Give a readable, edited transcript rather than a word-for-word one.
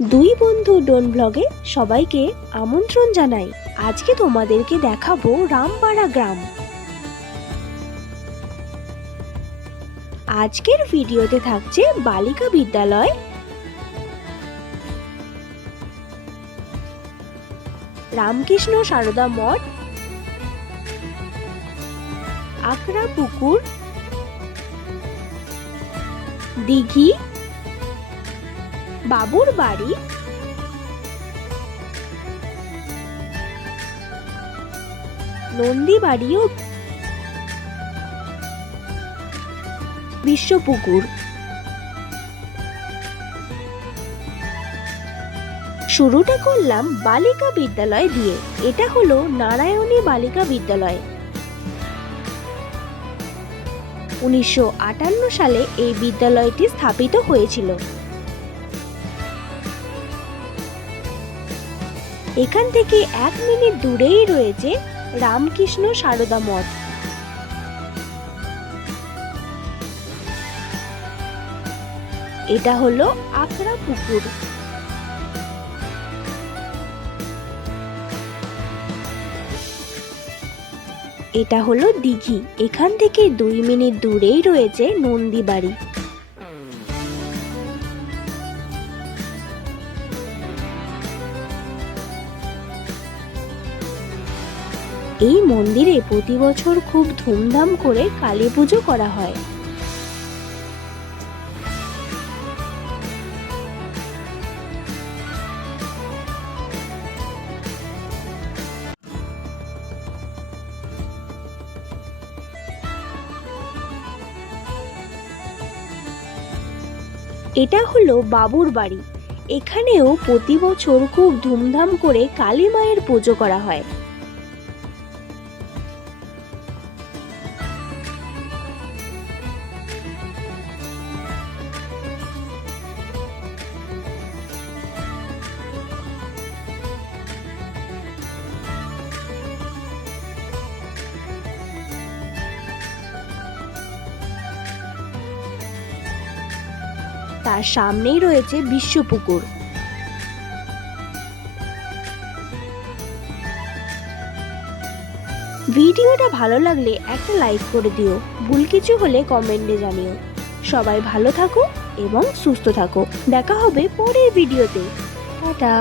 দুই বন্ধু ডোন ব্লগে সবাইকে আমন্ত্রণ জানাই। আজকে তোমাদেরকে দেখাবো রামপাড়া গ্রাম। আজকের ভিডিওতে থাকছে বালিকা বিদ্যালয়, রামকৃষ্ণ সারদা মঠ, আকরা পুকুর, দিঘি, বাবুর বাড়ি, নন্দীবাড়ি ও বিশ্বপুকুর। শুরুটা করলাম বালিকা বিদ্যালয় দিয়ে। এটা হলো নারায়ণী বালিকা বিদ্যালয়। 1958 সালে এই বিদ্যালয়টি স্থাপিত হয়েছিল। এখান থেকে 1 মিনিট দূরেই রয়েছে রামকৃষ্ণ সারদা মঠ। এটা হলো আকরা পুকুর। এটা হলো দিঘি। এখান থেকে 2 মিনিট দূরেই রয়েছে নন্দীবাড়ি। এই মন্দিরে প্রতি বছর খুব ধুমধাম করে কালী পুজো করা হয়। এটা হলো বাবুর বাড়ি। এখানেও প্রতি বছর খুব ধুমধাম করে কালী মায়ের পুজো করা হয়। তার সামনেই রয়েছে বিশ্বপুকুর। ভিডিওটা ভালো লাগলে একটা লাইক করে দিও। ভুল কিছু হলে কমেন্টে জানিও। সবাই ভালো থাকো এবং সুস্থ থাকো। দেখা হবে পরের ভিডিওতে। টাটা।